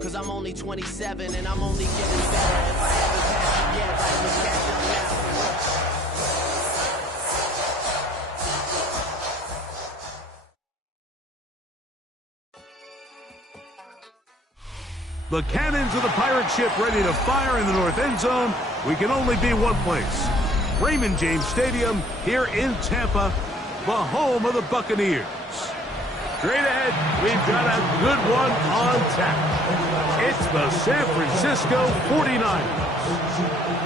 Cause I'm only 27 and I'm only getting better. If I haven't passed it yet, I just catch up now. The cannons of the pirate ship ready to fire in the north end zone. We can only be one place. Raymond James Stadium here in Tampa, the home of the Buccaneers. Straight ahead, we've got a good one on tap. It's the San Francisco 49ers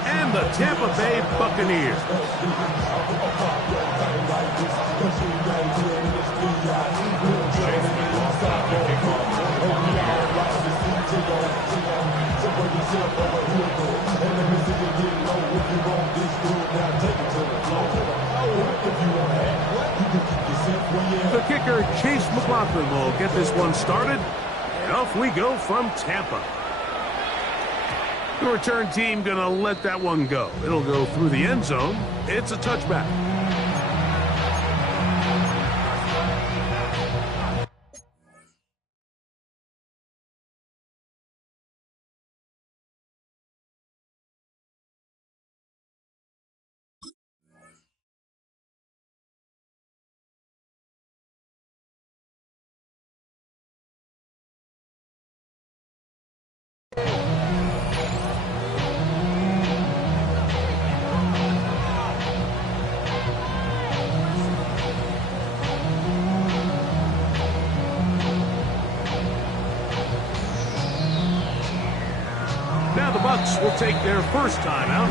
and the Tampa Bay Buccaneers. The kicker, Chase McLaughlin, will get this one started. And off we go from Tampa. The return team gonna let that one go. It'll go through the end zone. It's a touchback. Now the Bucs will take their first timeout.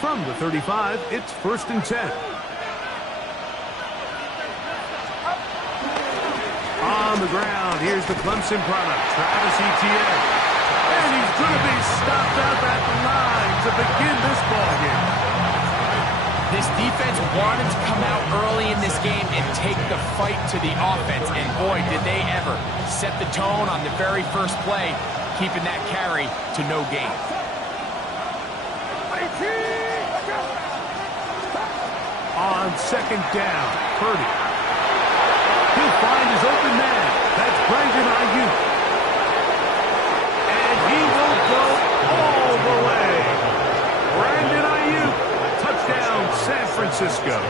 From the 35, it's 1st and 10. On the ground, here's the Clemson product, Travis Etienne. And he's going to be stopped out at the line to begin this ballgame. This defense wanted to come out early in this game and take the fight to the offense. And boy, did they ever set the tone on the very first play, keeping that carry to no gain. On 2nd down, Purdy. He'll find his open man. That's Brandon Ayuk. He will go all the way. Brandon Ayuk, touchdown San Francisco.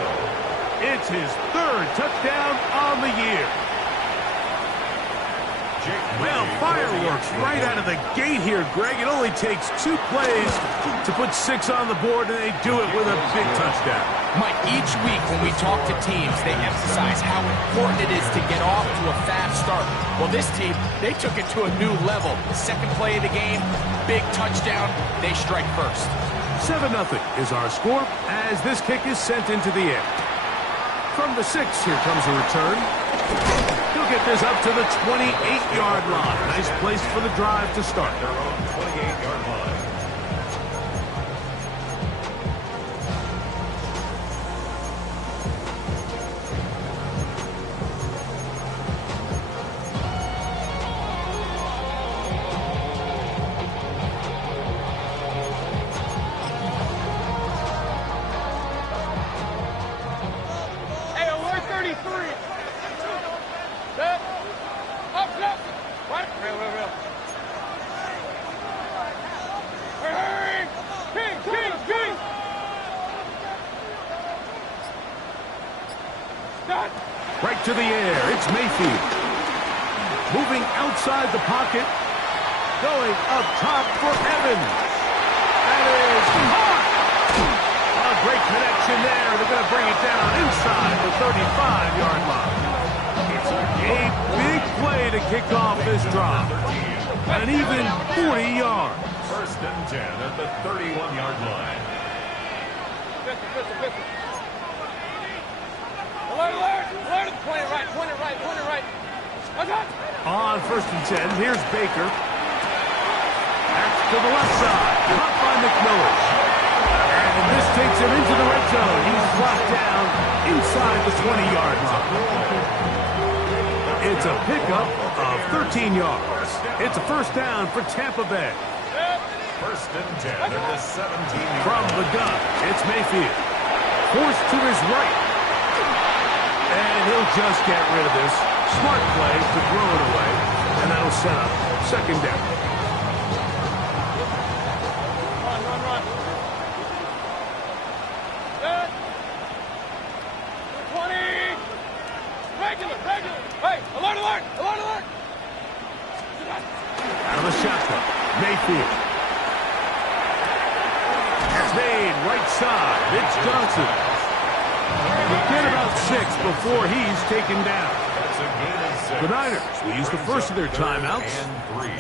It's his 3rd touchdown on the year. Well, fireworks right out of the gate here, Greg. It only takes 2 plays to put 6 on the board, and they do it with a big touchdown. Mike, each week when we talk to teams, they emphasize how important it is to get off to a fast start. Well, this team, they took it to a new level. The 2nd play of the game, big touchdown, they strike first. 7-0 is our score as this kick is sent into the air. From the 6, here comes a return. He'll get this up to the 28-yard line. Nice place for the drive to start. Their own 28-yard line. Right to the air, it's Mayfield. Moving outside the pocket. Going up top for Evans. That is caught. A great connection there. They're going to bring it down inside the 35-yard line. It's a big play to kick off this drive. An even 40 yards. 1st and 10 at the 31-yard line. Point it right. On 1st and 10, here's Baker. That's to the left side. Caught by McMillan. And this takes him into the red zone. He's blocked down inside the 20-yard line. It's It's a pickup of 13 yards. It's a first down for Tampa Bay. First and 10 at the 17. From the gun, it's Mayfield. Forced to his right. And he'll just get rid of this. Smart play to throw it away. And that'll set up second down. Run. Good. 20. Regular. Hey, alert. Out of the shotgun, Mayfield. It's made right side. It's Johnson. He'll get about 6 before he's taken down. That's a gain of 6. The Niners will use the first of their timeouts. And 3.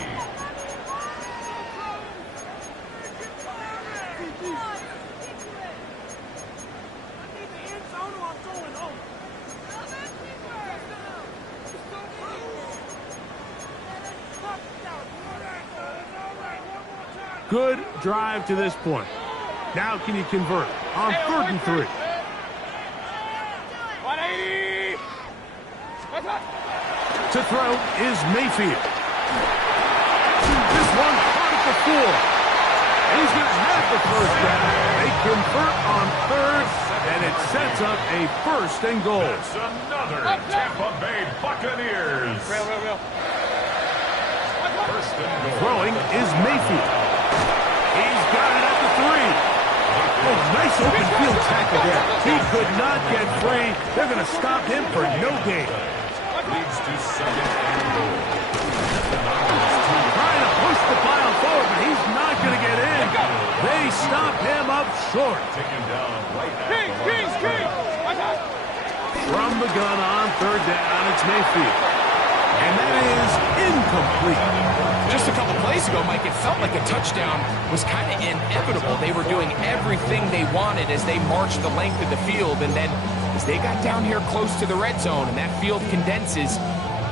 Good drive to this point. Now can you convert on 3rd and 3? 180. To throw is Mayfield. This one caught at the 4. He's going to have the first down. They convert on 3rd, and it sets up a 1st and goal. It's another Tampa Bay Buccaneers. Real. First and goal. Throwing is Mayfield. He's got it at the 3. Oh, nice open field tackle there. He could not get free. They're going to stop him for no gain. Leads to second and goal. Trying to push the pile forward, but he's not going to get in. They stop him up short. Taken down right at the line. King. From the gun on 3rd down, it's Mayfield. And that is incomplete. Just a couple plays ago, Mike, it felt like a touchdown was kind of inevitable. They were doing everything they wanted as they marched the length of the field, and then as they got down here close to the red zone and that field condenses,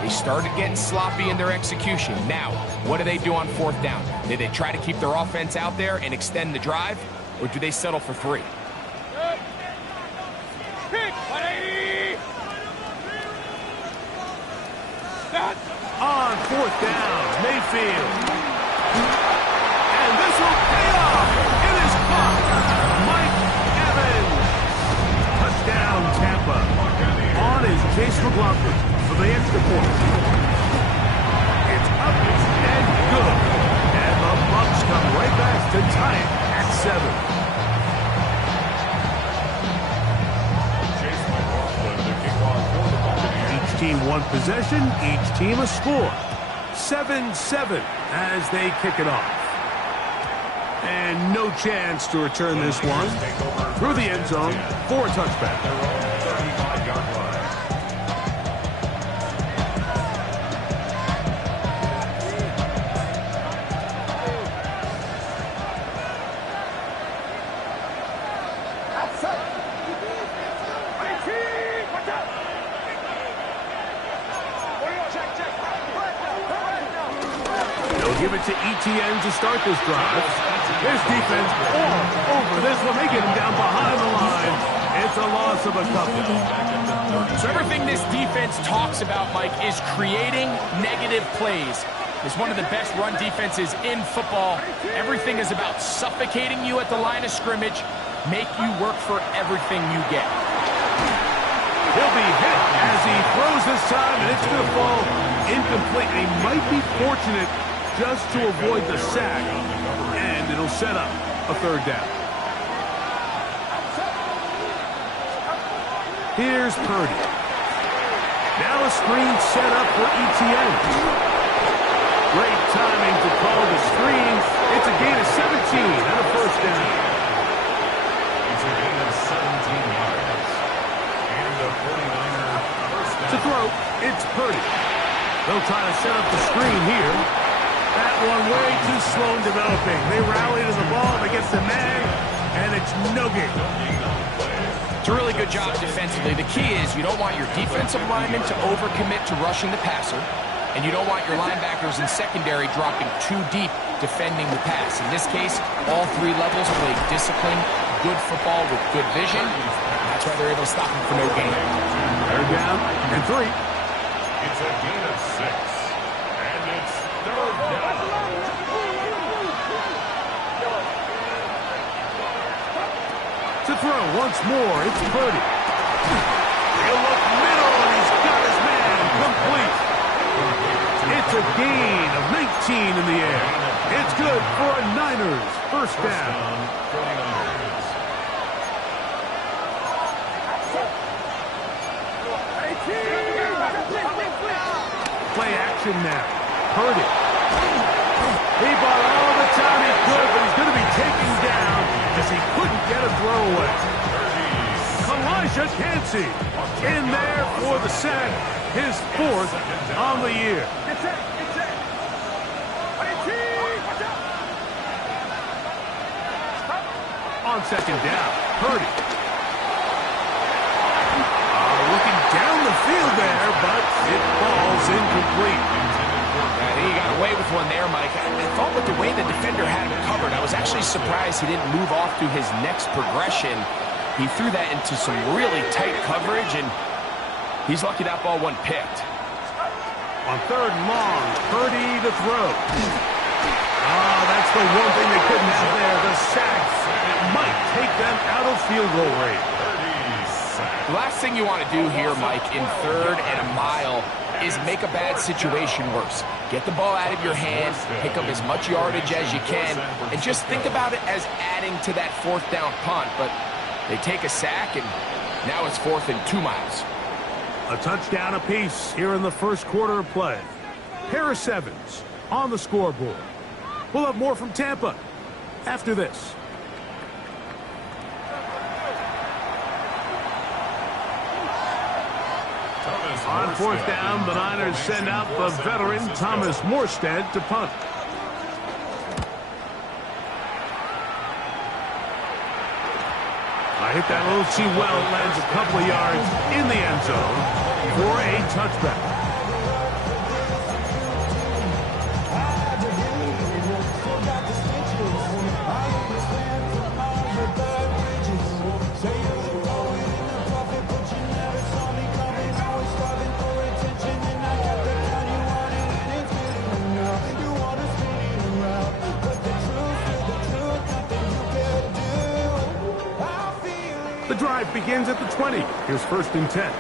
they started getting sloppy in their execution. Now, what do they do on 4th down? Do they try to keep their offense out there and extend the drive, or do they settle for 3? King. 180. On 4th down, Mayfield. And this will pay off. It is caught. Mike Evans. Touchdown, Tampa. On is Chase McLaughlin for the extra point. It's up and good. And the Bucs come right back to tie it at 7. Team one possession, each team a score. 7-7 as they kick it off. And no chance to return this one through the end zone for a touchback. Their own 35-yard line. Give it to ETN to start this drive. His defense all over this one. They get him down behind the line. It's a loss of a couple. So everything this defense talks about, Mike, is creating negative plays. It's one of the best run defenses in football. Everything is about suffocating you at the line of scrimmage, make you work for everything you get. He'll be hit as he throws this time, and it's going to fall incomplete. They might be fortunate just to avoid the sack, and it'll set up a 3rd down. Here's Purdy. Now a screen set up for ETN. Great timing to call the screen. It's a gain of 17 and a 1st down. It's a gain of 17 yards. And a 49er first down. To throw, it's Purdy. They'll try to set up the screen here. That one way too slow in developing. They rally to the ball, they get the man, and it's no gain. It's a really good job defensively. The key is you don't want your defensive linemen to overcommit to rushing the passer, and you don't want your linebackers in secondary dropping too deep defending the pass. In this case, all 3 levels play disciplined, good football with good vision. That's why they're able to stop him for no gain. 3rd down and 3. It's a gain of And it's third down. To throw once more, it's Purdy. He'll look middle, and he's got his man complete. It's a gain of 19 in the air. It's good for a Niners first down. 49ers. Play action now. Purdy. He bought all the time he could, but he's going to be taken down as he couldn't get a throw away. Elijah Cansey in there for the sack, his fourth on the year. On second down, Purdy. Looking down the field there, but it falls incomplete. He got away with one there, Mike. I thought with the way the defender had him covered, I was actually surprised he didn't move off to his next progression. He threw that into some really tight coverage, and he's lucky that ball wasn't picked. On third and long, Purdy to throw. That's the one thing they couldn't have there, the sack. It might take them out of field goal range. The last thing you want to do here, Mike, in third and a mile is make a bad situation worse. Get the ball out of your hand, pick up as much yardage as you can, and just think about it as adding to that fourth down punt. But they take a sack, and now it's 4th and 2 miles. A touchdown apiece here in the first quarter of play. Harris Evans on the scoreboard. We'll have more from Tampa after this. On fourth down, the Niners send out the veteran Thomas Morstead to punt. Hit that little too well. It lands a couple of yards in the end zone for a touchback. The drive begins at the 20. Here's 1st and 10.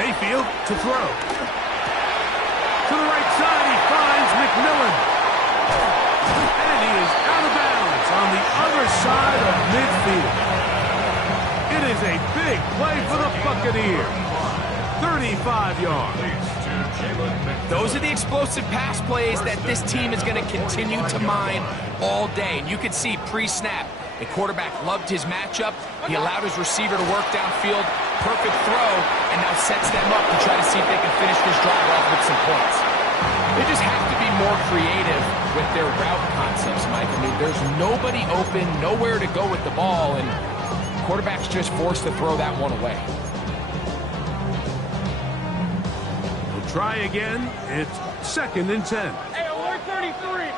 Mayfield to throw. To the right side, he finds McMillan. And he is out of bounds on the other side of midfield. It is a big play for the Buccaneers. 35 yards. Those are the explosive pass plays that this team is going to continue to mine all day. And you can see pre-snap, the quarterback loved his matchup. He allowed his receiver to work downfield. Perfect throw, and now sets them up to try to see if they can finish this drive off with some points. They just have to be more creative with their route concepts, Mike. I mean, there's nobody open, nowhere to go with the ball, and quarterback's just forced to throw that one away. Try again. It's 2nd and 10. Hey, alert 33.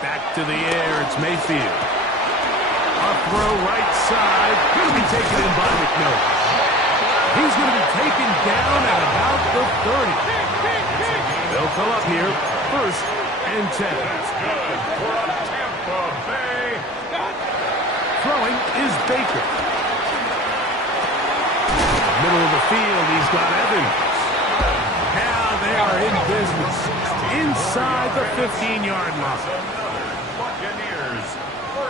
Back to the air. It's Mayfield. A throw right side. Going to be taken in by McMillan. He's going to be taken down at about the 30. They'll come up here. 1st and 10. That's good for Tampa Bay. Throwing is Baker. Middle of the field. He's got Evans. Now they are in business inside the 15-yard line. Buccaneers.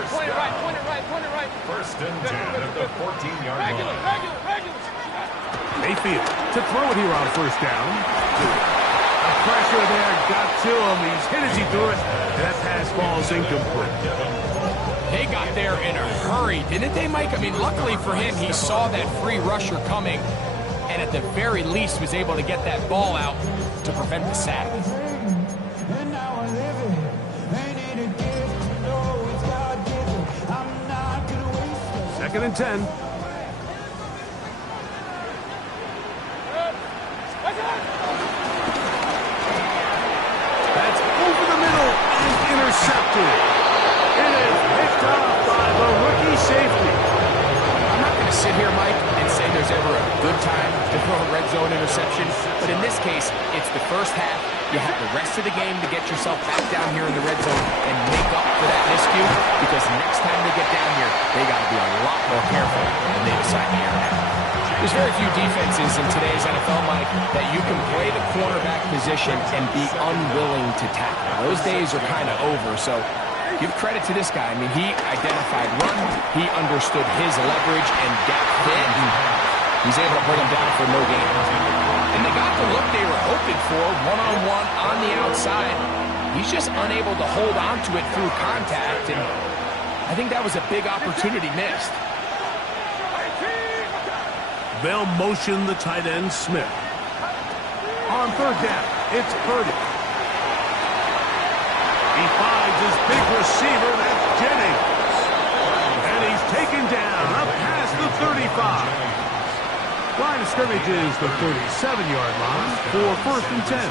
Point it right. 1st and 10 at the 14-yard line. Regular. Mayfield to throw it here on 1st down. The pressure there got to him. He's hit as he threw it. That pass falls incomplete. They got there in a hurry, didn't they, Mike? I mean, luckily for him, he saw that free rusher coming, and at the very least was able to get that ball out to prevent the sack. 2nd and 10. That's over the middle and intercepted. It is picked up by safety. I'm not going to sit here, Mike, and say there's ever a good time to throw a red zone interception, but in this case, it's the first half. You have the rest of the game to get yourself back down here in the red zone and make up for that miscue, because next time they get down here, they got to be a lot more careful when they decide to air it out. There's very few defenses in today's NFL, Mike, that you can play the cornerback position and be unwilling to tackle. Those days are kind of over, so give credit to this guy. I mean, he identified run, he understood his leverage and gap fit. He's able to bring him down for no gain. And they got the look they were hoping for, one-on-one on the outside. He's just unable to hold on to it through contact, and I think that was a big opportunity missed. They'll motion the tight end, Smith. On third down, it's Purdy. He finds his big receiver, that's Jennings. And he's taken down up past the 35. Line of scrimmage is the 37-yard line for 1st and 10.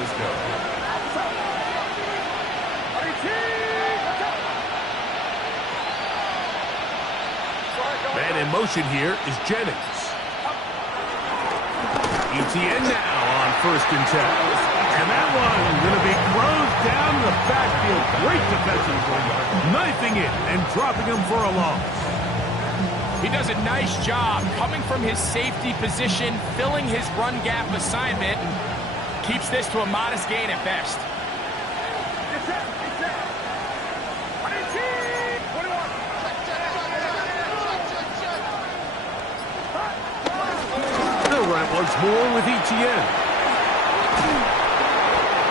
Man in motion here is Jennings. ETN now on 1st and 10. And that one going to be thrown down the backfield. Great defensive play. Knifing it and dropping him for a loss. He does a nice job coming from his safety position, filling his run gap assignment, and keeps this to a modest gain at best. Right once more with ETN.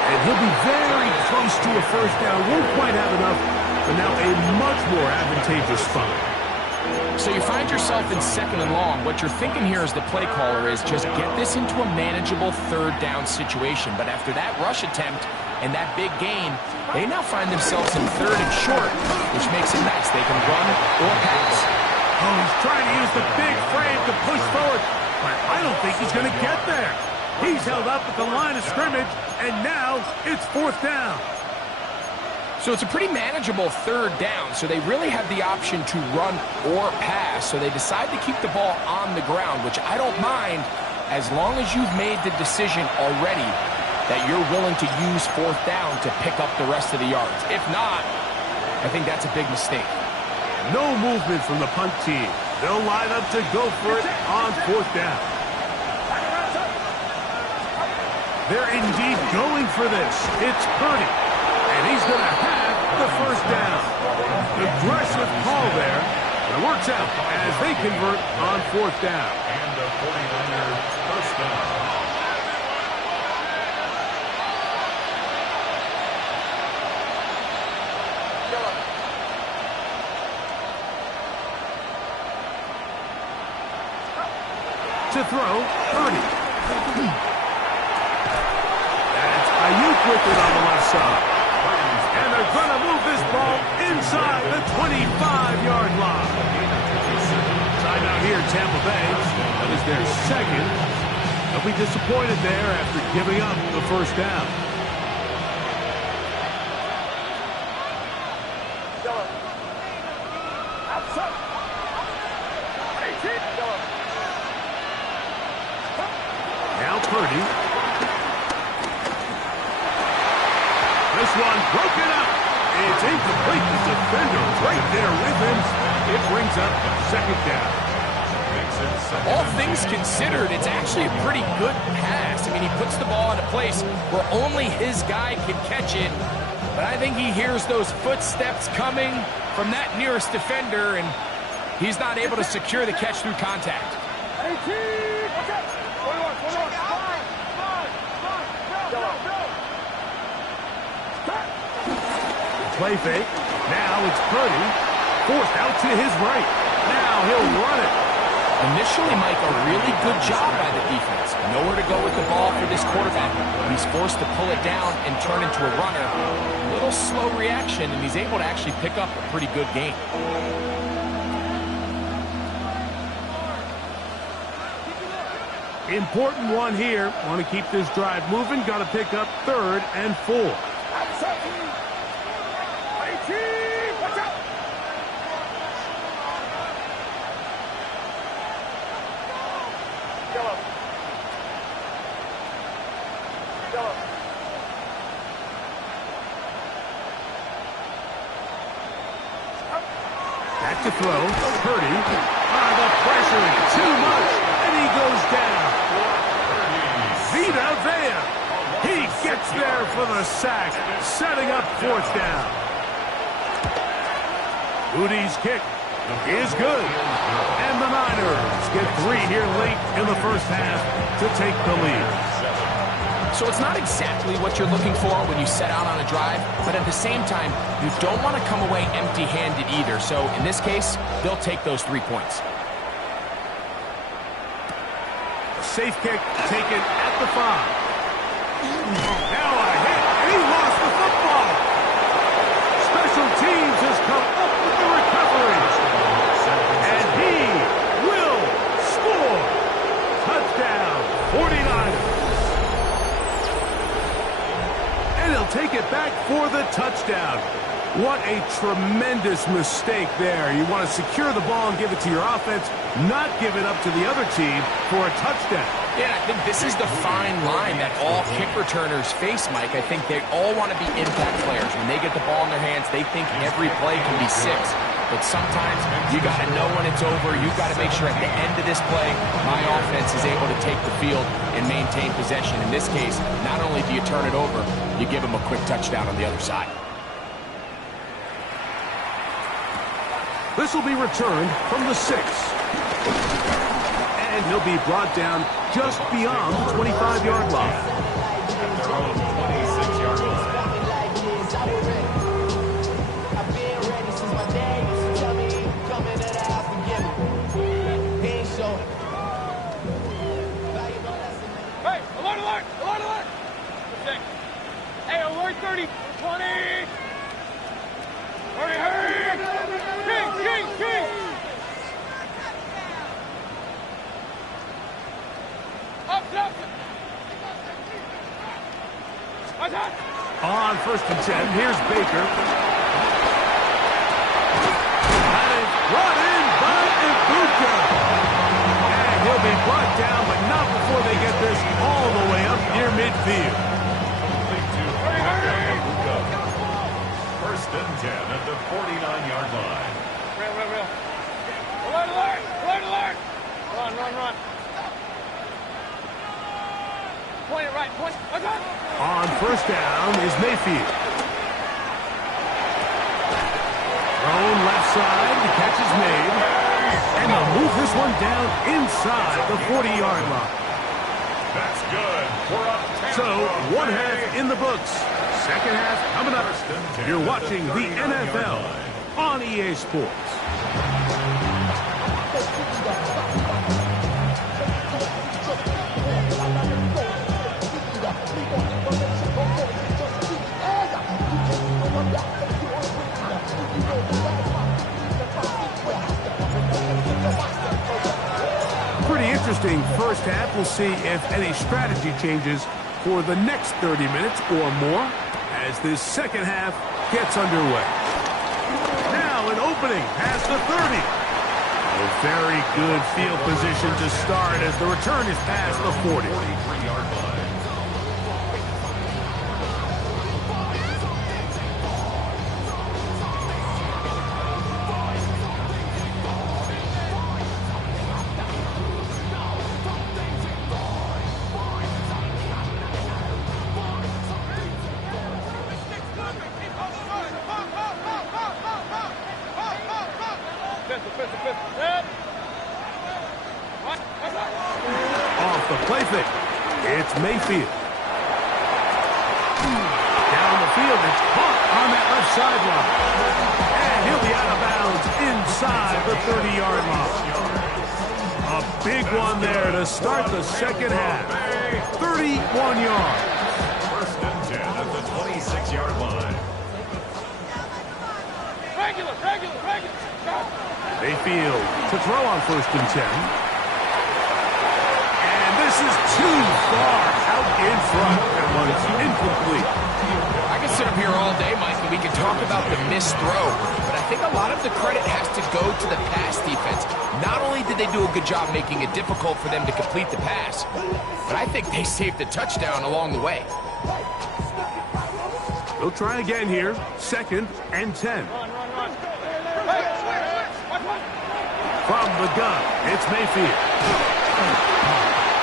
And he'll be very close to a first down. Won't quite have enough, but now a much more advantageous spot. So you find yourself in 2nd and long. What you're thinking here as the play caller is just get this into a manageable 3rd down situation. But after that rush attempt and that big gain, they now find themselves in 3rd and short, which makes it nice. They can run or pass. Oh, he's trying to use the big frame to push forward. But I don't think he's going to get there. He's held up at the line of scrimmage, and now it's 4th down. So it's a pretty manageable 3rd down, so they really have the option to run or pass, so they decide to keep the ball on the ground, which I don't mind as long as you've made the decision already that you're willing to use 4th down to pick up the rest of the yards. If not, I think that's a big mistake. No movement from the punt team. They'll line up to go for it on 4th down. They're indeed going for this. It's Purdy. And he's going to have the first down. Aggressive call there. It works out as they convert on 4th down. And the 49er first down. To throw, Purdy. That's Ayuk with it on the left side. And they're going to move this ball inside the 25-yard line. Timeout here, Tampa Bay. That is their 2nd. They'll be disappointed there after giving up the first down. Purdy. This one broken up. It's incomplete. The defender right there with him. It brings up 2nd down. All things considered, it's actually a pretty good pass. I mean, he puts the ball in a place where only his guy can catch it. But I think he hears those footsteps coming from that nearest defender, and he's not able to secure the catch through contact. Play fake. Now it's Purdy. Forced out to his right. Now he'll run it. Initially, Mike, a really good job by the defense. Nowhere to go with the ball for this quarterback. He's forced to pull it down and turn into a runner. A little slow reaction, and he's able to actually pick up a pretty good gain. Important one here. Want to keep this drive moving. Got to pick up 3rd and 4. Back to throw. Purdy. The pressure too much, and he goes down. Vita Vea. He gets there for the sack, setting up fourth down. Udi's kick is good. And the Niners get 3 here late in the first half to take the lead. So it's not exactly what you're looking for when you set out on a drive, but at the same time, you don't want to come away empty-handed either. So in this case, they'll take those 3 points. Safe kick taken at the 5. Now a hit, and he lost the football. Special teams has come up with the recovery. And he will score. Touchdown, 49ers. And he'll take it back for the touchdown. What a tremendous mistake there. You want to secure the ball and give it to your offense, not give it up to the other team for a touchdown. Yeah, I think this is the fine line that all kick returners face, Mike. I think they all want to be impact players. When they get the ball in their hands, they think every play can be 6. But sometimes you got to know when it's over. You got to make sure at the end of this play, my offense is able to take the field and maintain possession. In this case, not only do you turn it over, you give them a quick touchdown on the other side. This will be returned from the 6. And he'll be brought down just beyond the 25-yard line. At their own 26-yard line. Hey, alert, alert, alert, alert. Hey, alert 30, 20. Hurry, hurry. King. Up. On 1st and 10, here's Baker. And it's brought in by Ibuka. And he'll be brought down, but not before they get this all the way up near midfield. Complete to Ibuka. 1st and 10 at the 49-yard line. Real. Alert. Run. Point it right, point. On 1st down is Mayfield. Thrown left side, the catch is made. And they'll move this one down inside the 40-yard line. That's good. We're up 10. So, 1 half in the books. 2nd half coming up. You're watching the NFL on EA Sports. Pretty interesting first half. We'll see if any strategy changes for the next 30 minutes or more as this second half gets underway. Now an opening past the 30. A very good field position to start as the return is past the 40. 43-yard line. Off the play fake. It's Mayfield. Down the field. It's caught on that left sideline. And he'll be out of bounds inside the 30-yard line. A big one there to start the second half. 31 yards. 1st and 10 at the 26-yard line. Regular. Mayfield to throw on 1st and 10. And this is too far out in front. That one's incomplete. I can sit up here all day, Mike, and and we can talk about the missed throw, but I think a lot of the credit has to go to the pass defense. Not only did they do a good job making it difficult for them to complete the pass, but I think they saved the touchdown along the way. They'll try again here. 2nd and 10. Run. Hey, switch. From the gun, it's Mayfield.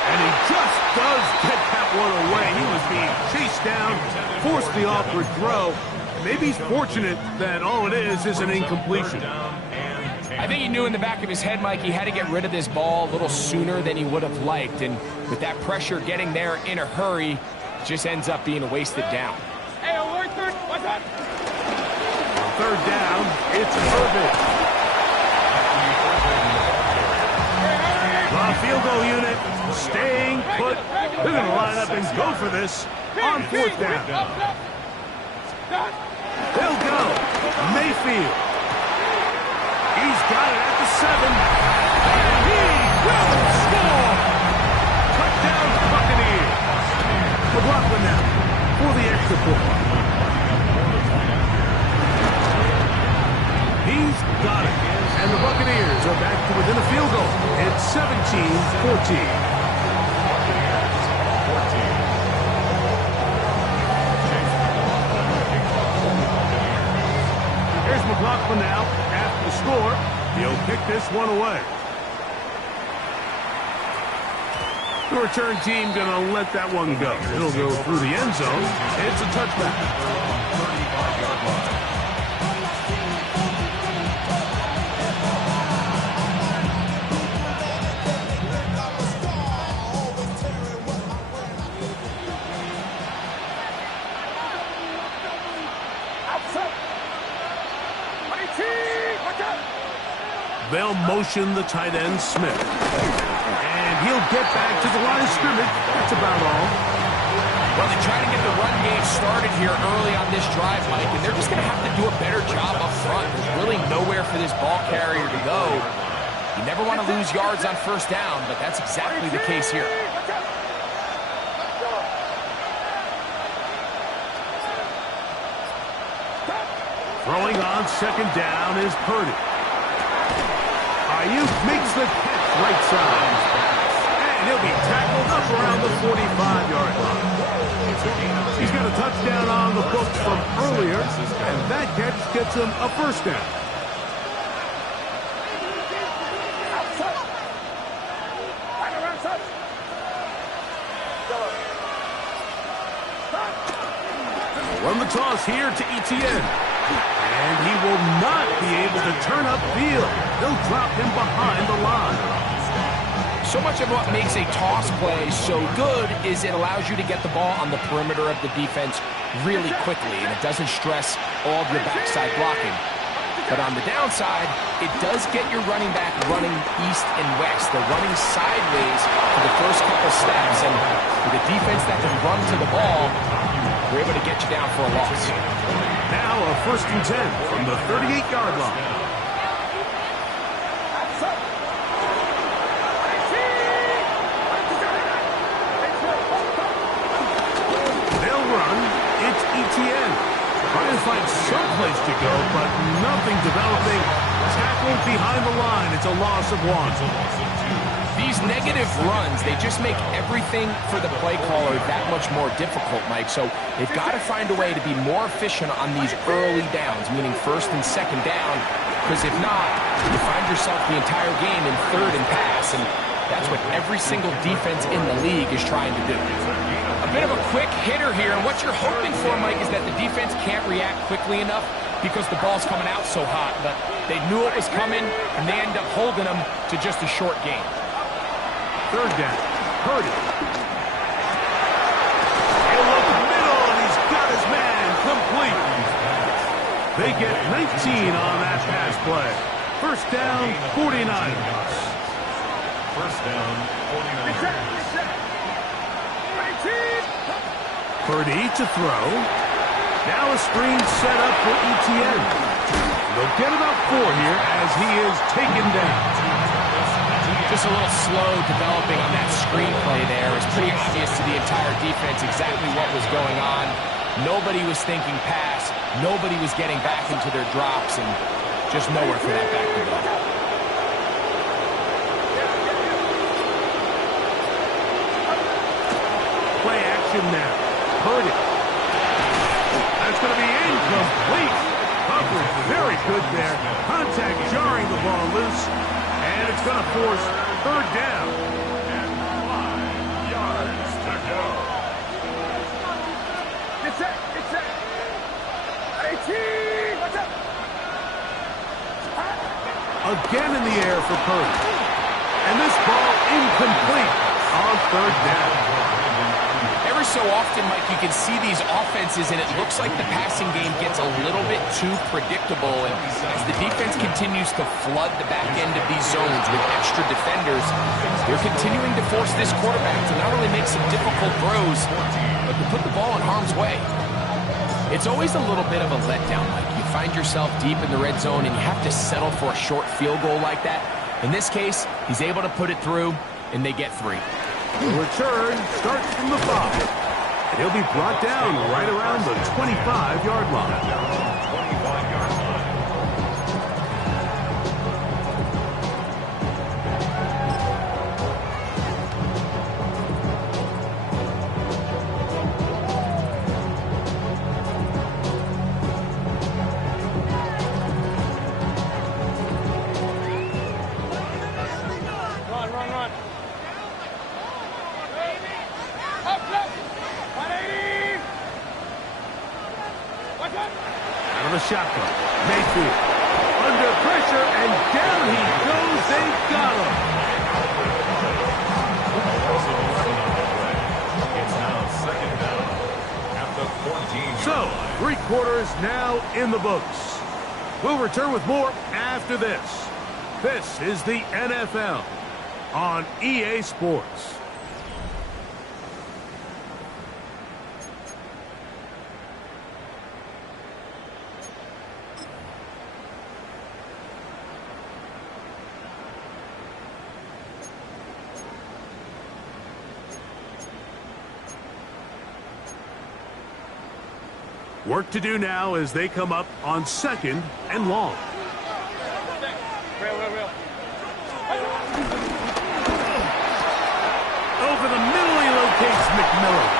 And he just does get that one away. He was being chased down, forced the awkward throw. Maybe he's fortunate that all it is an incompletion. I think he knew in the back of his head, Mike, he had to get rid of this ball a little sooner than he would have liked. And with that pressure getting there in a hurry, just ends up being a wasted down. Hey, alert, what's up? 3rd down, it's Irvin. The field goal unit staying put. They're going to line up and go for this on 4th down. They'll go. Mayfield. He's got it at the 7. And he will score. Touchdown Buccaneers. McLaughlin now for the extra point. He's got it. And the Buccaneers are back to within a field goal. It's 17-14. Here's McLaughlin now after the score. He'll kick this one away. The return team going to let that one go. It'll go through the end zone. It's a touchback. 35-yard line. They'll motion the tight end, Smith. And he'll get back to the line of scrimmage. That's about all. Well, they try to get the run game started here early on this drive, Mike, and they're just going to have to do a better job up front. There's really nowhere for this ball carrier to go. You never want to lose yards on 1st down, but that's exactly the case here. Throwing on 2nd down is Purdy. Ayuk makes the catch right side. And he'll be tackled up around the 45-yard line. He's got a touchdown on the books from earlier, and that catch gets him a 1st down. Run the toss here to Etienne. And he will not be able to turn upfield. They'll drop him behind the line. So much of what makes a toss play so good is it allows you to get the ball on the perimeter of the defense really quickly, and it doesn't stress all of your backside blocking. But on the downside, it does get your running back running east and west. They're running sideways for the first couple steps, and with a defense that can run to the ball, we're able to get you down for a loss. Now a 1st and 10 from the 38-yard line. They'll run. It's Etienne. Trying to find some place to go, but nothing developing. Tackled behind the line. It's a loss of 1. These negative runs, they just make everything for the play caller that much more difficult, Mike. So they've got to find a way to be more efficient on these early downs, meaning 1st and 2nd down, because if not, you find yourself the entire game in 3rd and pass, and that's what every single defense in the league is trying to do. A bit of a quick hitter here, and what you're hoping for, Mike, is that the defense can't react quickly enough because the ball's coming out so hot, but they knew it was coming, and they end up holding them to just a short game. 3rd down. Purdy. He'll look middle, and he's got his man complete. They get 19 on that pass play. 1st down, 49ers. 1st down, 49ers. Purdy to throw. Now a screen set up for Etienne. They'll get about 4 here as he is taken down. Just a little slow developing on that screenplay there. It's pretty obvious to the entire defense exactly what was going on. Nobody was thinking pass. Nobody was getting back into their drops, and just nowhere for that back to go. Play action now. Purdy. That's going to be incomplete. Coverage very good there. Contact jarring the ball loose. And it's going to force third down. And 5 yards to go. Get set. Get set. 18. What's up? Again in the air for Purdy. And this ball incomplete on third down. Every so often, Mike, you can see these offenses, and it looks like the passing game gets a little bit too predictable. And as the defense continues to flood the back end of these zones with extra defenders, they're continuing to force this quarterback to not only make some difficult throws, but to put the ball in harm's way. It's always a little bit of a letdown, Mike. You find yourself deep in the red zone, and you have to settle for a short field goal like that. In this case, he's able to put it through, and they get 3. The return starts from the 5. And he'll be brought down right around the 25-yard line. 25-yard line. Run. Up. 180. Watch out. Out of the shotgun. Mayfield. Under pressure, and down he goes. They got him. It's now second down at the 14. So, 3 quarters now in the books. We'll return with more after this. This is the NFL on EA Sports. Work to do now as they come up on 2nd and long. Real. Over the middle, he locates McMillan.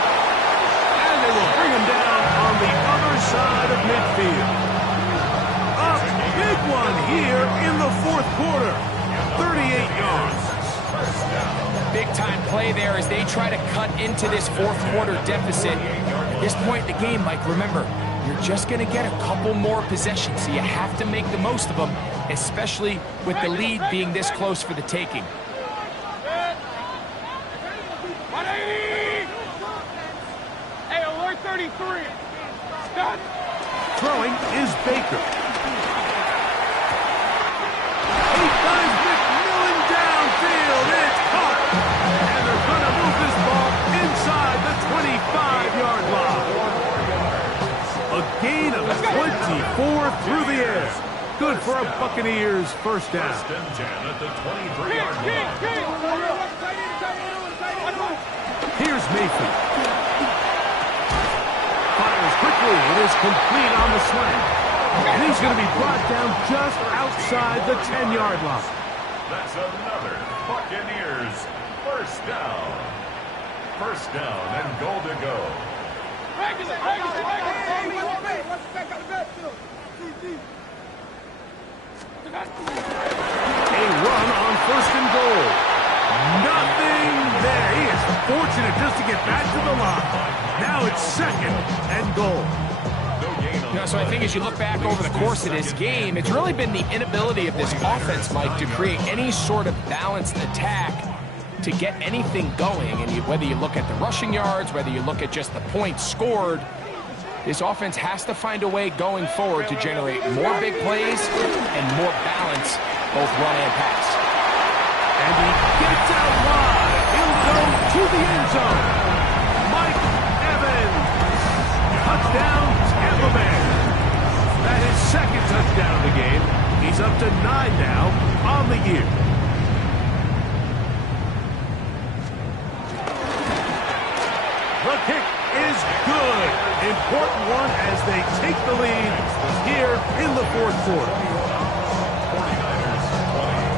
And they will bring him down on the other side of midfield. A big one here in the 4th quarter. 38 yards. Big-time play there as they try to cut into this 4th quarter deficit. At this point in the game, Mike, remember, you're just going to get a couple more possessions, so you have to make the most of them, especially with the lead being this close for the taking. 180. Hey, alert 33. Stop. Throwing is Baker. He finds McMillan downfield. It's caught. And they're going to move this ball inside the 25-yard line. A gain of 24 through the air. Good for a Buccaneers first down. First and 10 at the 23-yard line. Here's Mayfield. Fires quickly. It is complete on the slant. And he's going to be brought down just outside the 10-yard line. That's another Buccaneers first down. First down and goal to go. A run on 1st and goal. Nothing there. He is fortunate just to get back to the line. Now it's 2nd and goal. So I think as you look back over the course of this game, it's really been the inability of this offense, Mike, to create any sort of balanced attack to get anything going. And whether you look at the rushing yards, whether you look at just the points scored, this offense has to find a way going forward to generate more big plays and more balance, both run and pass. And he gets out wide. He'll go to the end zone. Mike Evans. Touchdown, Tampa Bay. That is 2nd touchdown of the game. He's up to 9 now on the year. The kick is is good. Important one as they take the lead here in the fourth quarter. 49ers 20.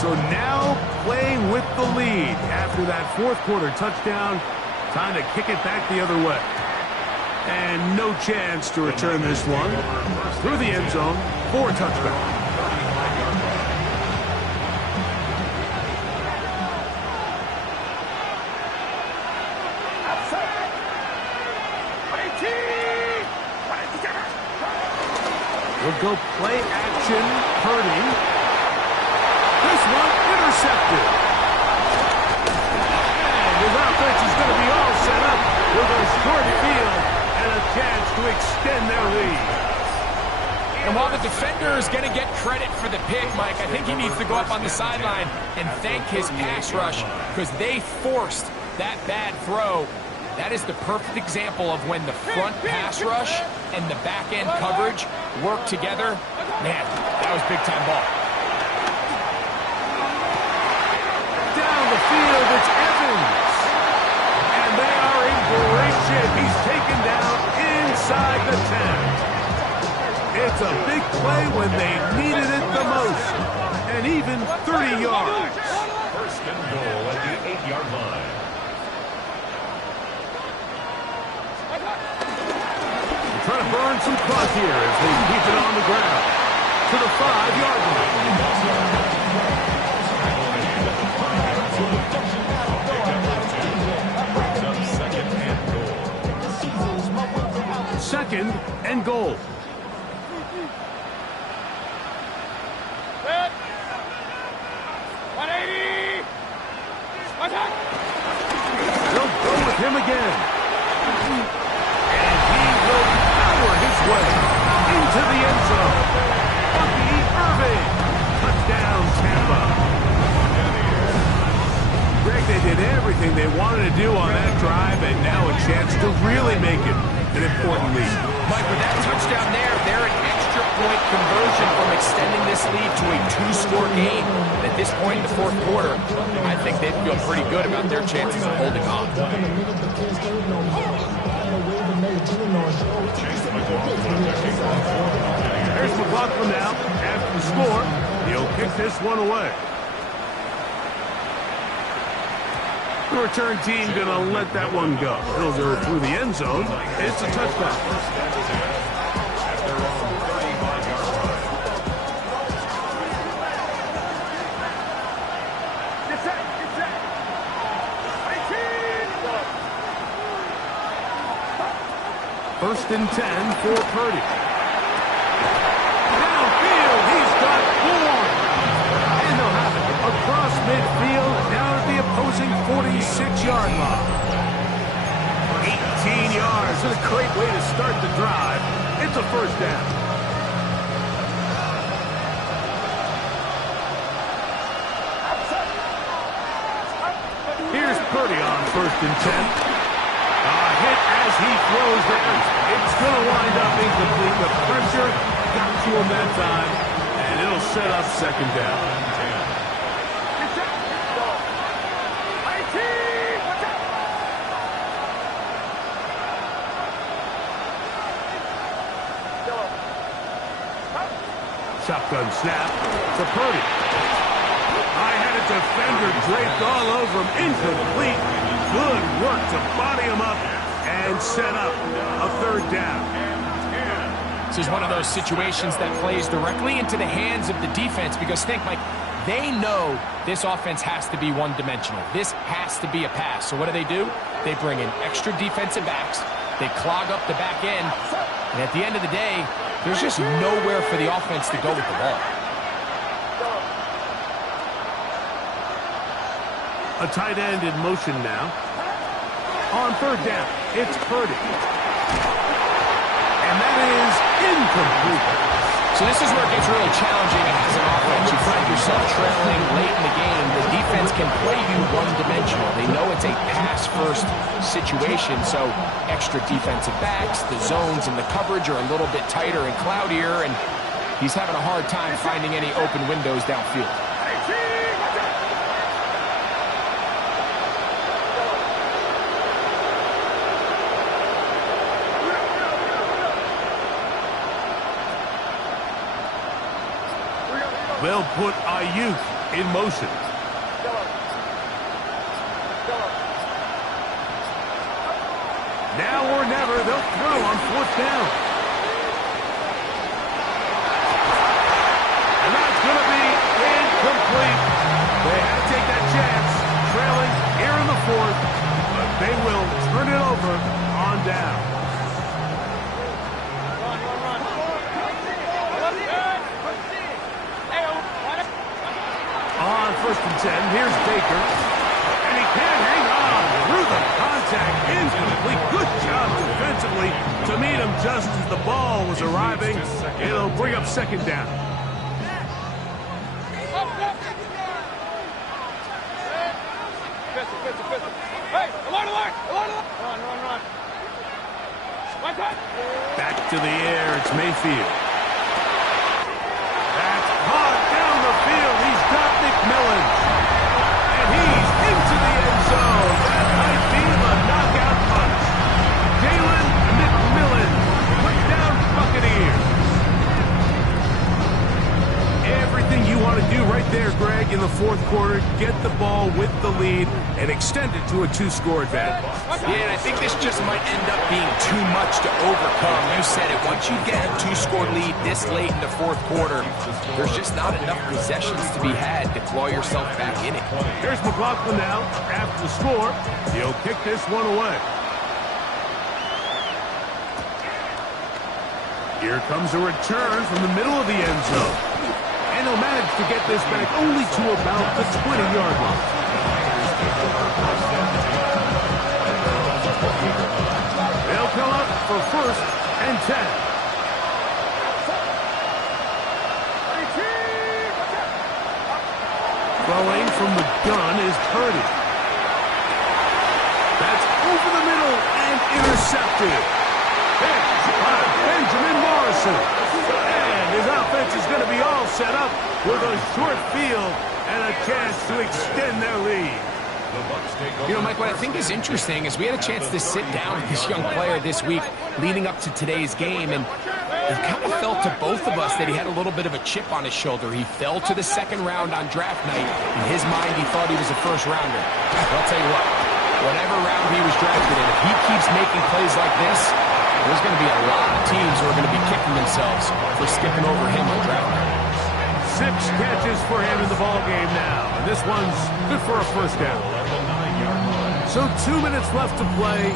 So now playing with the lead after that fourth quarter touchdown. Time to kick it back the other way. And no chance to return this one through the end zone for a touchback. We'll go play action. Purdy. This one intercepted. And his offense is going to be all set up with a short field and a chance to extend their lead. And while the defender is going to get credit for the pick, Mike, I think he needs to go up on the sideline and thank his pass rush because they forced that bad throw. That is the perfect example of when the front pass rush and the back end coverage work together. Man, that was big-time ball. Down the field, it's Evans. And they are in great shape. He's taken down inside the 10. It's a big play when they needed it the most. And even 30 yards. First and goal at the 8-yard line. Trying to burn some clock here as they keep it on the ground. To the 5-yard line. Second and goal. Set. 180. Attack. They'll go with him again. And he will power his way into the end zone. Bucky Irving. Touchdown, Tampa. Greg, they did everything they wanted to do on that drive, and now a chance to really make it an important lead. Mike, with that touchdown there, they're an extra point conversion from extending this lead to a 2-score game. And at this point in the fourth quarter, I think they feel pretty good about their chances of holding on. Here's McLaughlin now. After the score, he'll kick this one away. The return team going to let that one go. It'll go through the end zone. It's a touchdown. First and 10 for Purdy. Downfield, he's got 4. And they'll have it across midfield down at the opposing 46-yard line. 18 yards. What a great way to start the drive. It's a first down. Here's Purdy on first and 10. Hit as he throws there. It's going to wind up incomplete. The pressure got to him that time, and it'll set up second down. Shotgun snap to Purdy. I had a defender draped all over him. Incomplete. Good work to body him up and set up a third down. This is one of those situations that plays directly into the hands of the defense because think, Mike, they know this offense has to be one-dimensional. This has to be a pass. So what do? They bring in extra defensive backs. They clog up the back end. And at the end of the day, there's just nowhere for the offense to go with the ball. A tight end in motion now. On third down, it's Purdy. And that is incomplete. So this is where it gets really challenging as an offense. You find yourself trailing late in the game. The defense can play you one-dimensional. They know it's a pass-first situation, so extra defensive backs, the zones and the coverage are a little bit tighter and cloudier, and He's having a hard time finding any open windows downfield. They'll put Ayuk in motion. Now or never, they'll throw on 4th down. And that's going to be incomplete. They had to take that chance, trailing here in the 4th, but they will turn it over on down. On 1st and 10, here's Baker. And he can't hang on through the contact. Incomplete. Good job defensively to meet him just as the ball was arriving. It'll bring up 2nd down. Hey, alert! Run. Back to the air. It's Mayfield. That's caught down the field. He's got McMillan. And he's into the end zone. That might be the knockout punch. Jalen McMillan, touchdown Buccaneers. Everything you want to do right there, Greg, in the 4th quarter. Get the ball with the lead and extend it to a 2-score advantage. Yeah, and I think this just might end up being too much to overcome. You said it. Once you get a 2-score lead this late in the 4th quarter, there's just not enough possessions to be had to claw yourself back in it. Here's McLaughlin now. After the score, he'll kick this one away. Here comes a return from the middle of the end zone. And he'll manage to get this back only to about the 20-yard line. They'll come up for 1st and 10. Throwing from the gun is Purdy. That's over the middle and intercepted. Picked by Benjamin Morrison. And his offense is going to be all set up with a short field and a chance to extend their lead. You know, Mike, what I think is interesting is we had a chance to sit down with this young player this week leading up to today's game, and it kind of felt to both of us that he had a little bit of a chip on his shoulder. He fell to the 2nd round on draft night. In his mind, he thought he was a 1st rounder. But I'll tell you what, whatever round he was drafted in, if he keeps making plays like this, there's going to be a lot of teams who are going to be kicking themselves for skipping over him on draft night. 6 catches for him in the ball game now. And this one's good for a 1st down. So 2 minutes left to play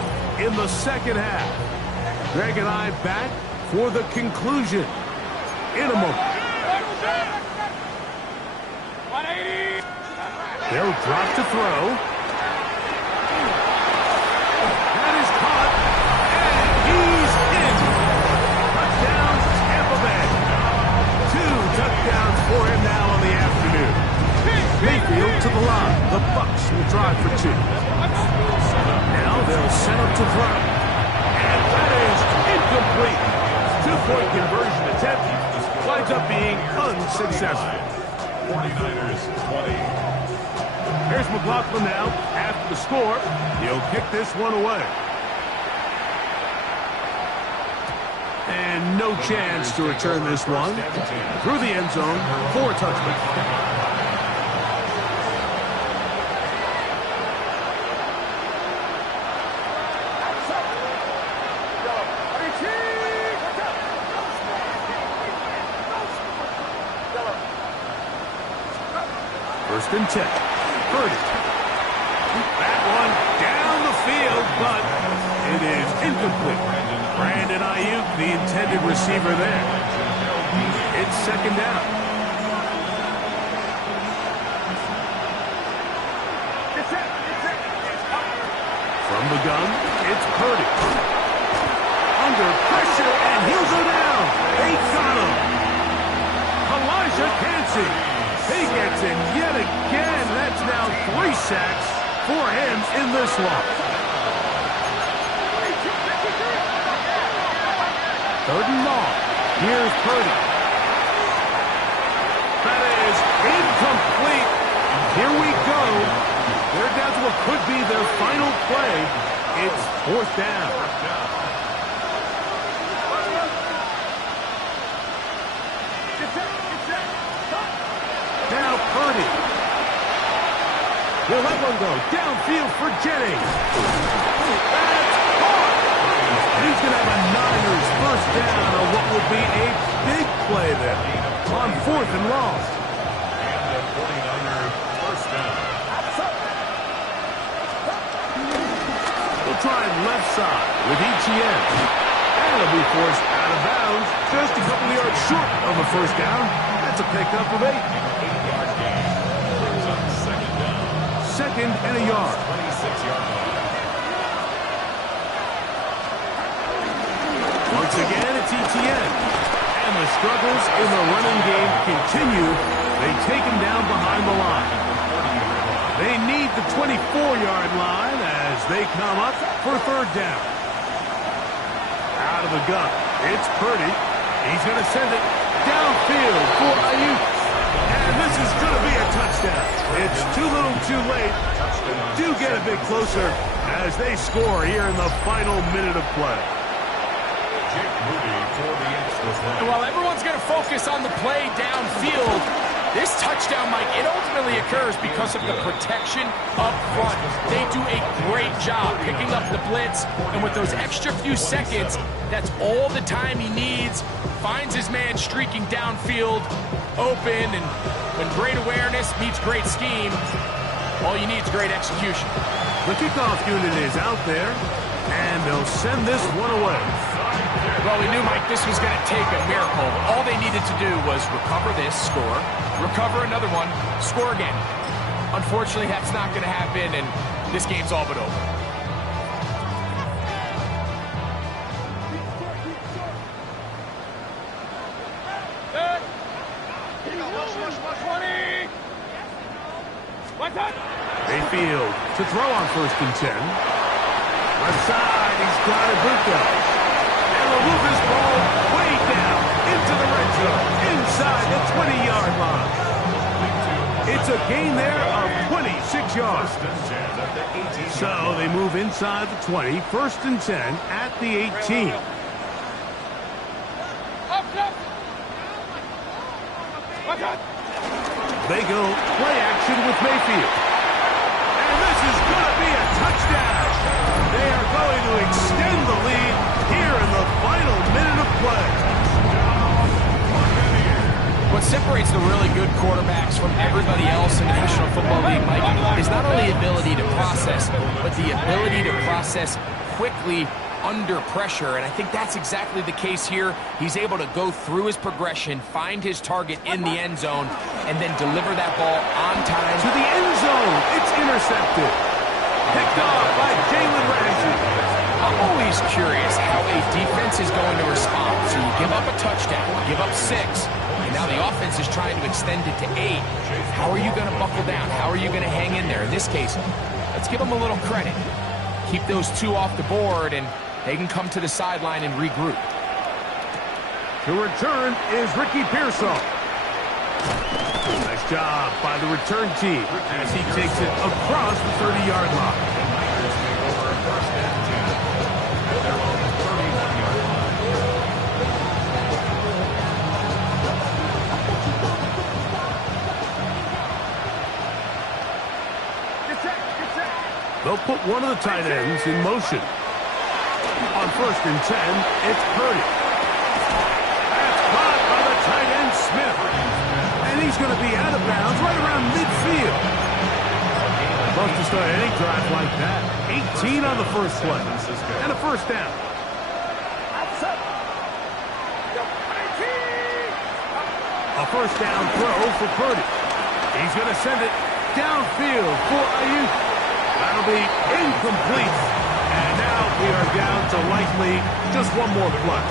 in the 2nd half. Greg and I back for the conclusion in a moment. They'll drop to throw. That is caught. And he's in. Touchdown, Tampa Bay. 2 touchdowns for him now on the afternoon. Mayfield to the line. The Bucs will drive for 2. Now they'll set up to throw. And that is incomplete. 2-point conversion attempt winds up being unsuccessful. 49ers 20. Here's McLaughlin now. After the score, he'll kick this one away. And no chance to return this one. Through the end zone for a touchdown. First and 10. Purdy. That one down the field, but it is incomplete. Brandon Ayuk, the intended receiver there. It's 2nd down. From the gun, it's Purdy. Under pressure, and he'll go down. They got him. Elijah Cansey. He gets in yet again. That's now 3 sacks for him in this one. 3rd and long. Here's Purdy. could be their final play. It's fourth down. Now Purdy. He'll let one go. Downfield for Jennings. That's caught. And he's going to have a Niners first down on what will be a big play there on fourth and long. And the 49er first down. We'll try left side with ETN. And he'll be forced out of bounds just a couple yards short of a first down. That's a pickup of 8. 8-yard gain. Brings up second down. Second and a yard. 26-yard line. Once again, it's ETN. And the struggles in the running game continue. They take him down behind the line. They need the 24-yard line as they come up for third down. Out of the gun, it's Purdy. He's going to send it downfield for Ayuk. And this is going to be a touchdown. It's too little too late. Do get a bit closer as they score here in the final minute of play. Jake Moody for the extra point. And while everyone's going to focus on the play downfield, this touchdown, Mike, it ultimately occurs because of the protection up front. They do a great job picking up the blitz, and with those extra few seconds, that's all the time he needs. Finds his man streaking downfield, open, and when great awareness meets great scheme, all you need is great execution. The kickoff unit is out there, and they'll send this one away. Well, we knew, Mike, this was going to take a miracle. All they needed to do was recover this, score, recover another one, score again. Unfortunately, that's not going to happen, and this game's all but over. Mayfield to throw on first and 10. Left side, he's got it, Buka. And will move his ball way down into the red zone, inside the 20-yard line. It's a gain there of 26 yards. So they move inside the 20, first and 10 at the 18. They go play action with Mayfield. And this is going to be a touchdown. They are going to extend the lead here in the final minute of play. What separates the really good quarterbacks from everybody else in the National Football League, Mike, is not only the ability to process, but the ability to process quickly under pressure, and I think that's exactly the case here. He's able to go through his progression, find his target in the end zone, and then deliver that ball on time. To the end zone, it's intercepted. Picked off by Jalen Ramsey. I'm always curious how a defense is going to respond. So you give up a touchdown, give up 6, and now the offense is trying to extend it to 8. How are you going to buckle down? How are you going to hang in there? In this case, let's give them a little credit. Keep those 2 off the board, and they can come to the sideline and regroup. The return is Ricky Pearsall. Nice job by the return team as he takes it across the 30-yard line. The Niners take over first and 10 at their own 31-yard line. They'll put one of the tight ends in motion. On first and 10, it's Purdy. That's caught by the tight end, Smith. And he's going to be out of bounds right around midfield. Love to start any drive like that. 18 on the first play. And a first down. A first down throw for Purdy. He's going to send it downfield for Ayuk. That'll be incomplete. And now we are down to likely just one more play.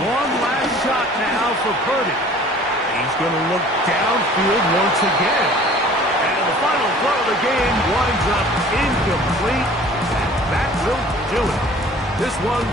One last shot now for Purdy. He's going to look downfield once again. And the final throw of the game winds up incomplete. And that will do it. This one